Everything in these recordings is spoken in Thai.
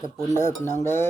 กระปุนเด้อพี่น้องเด้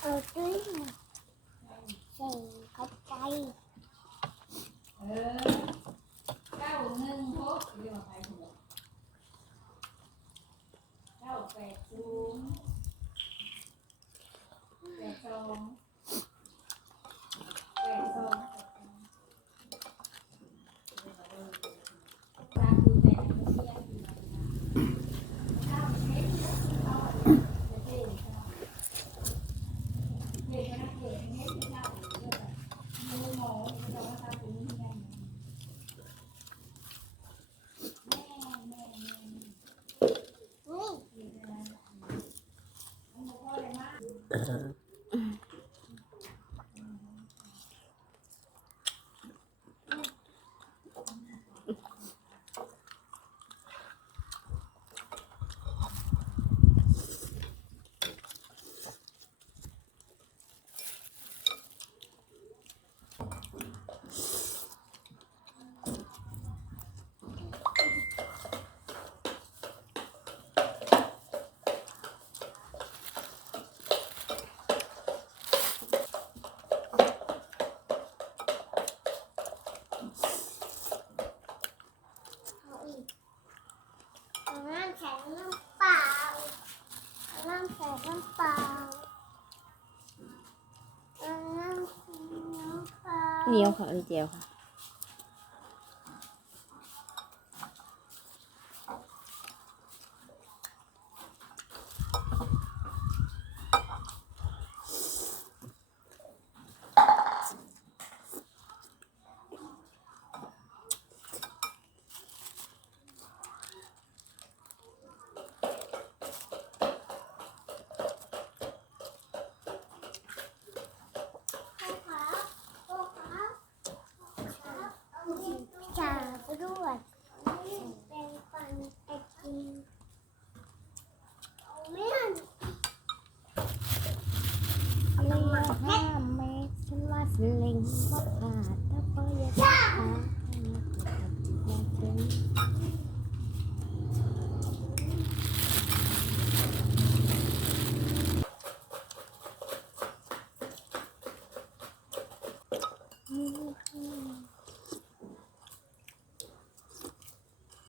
เอาด้วยใส่เข้าไปเอาน้ำใส่น้ำเปล่าเอาน้ำใส่น้ำเปล่าเอาน้ำใส่น้ำเปล่า เหนียวค่ะเจียวค่ะจ่าไปด้วยเป็นฟันไอติมไม่ทัน ไม่ห้ามไม่ฉันว่าสลิงบ่ขาดถ้าเพื่ออยากหาให้มาเกิดมาถึง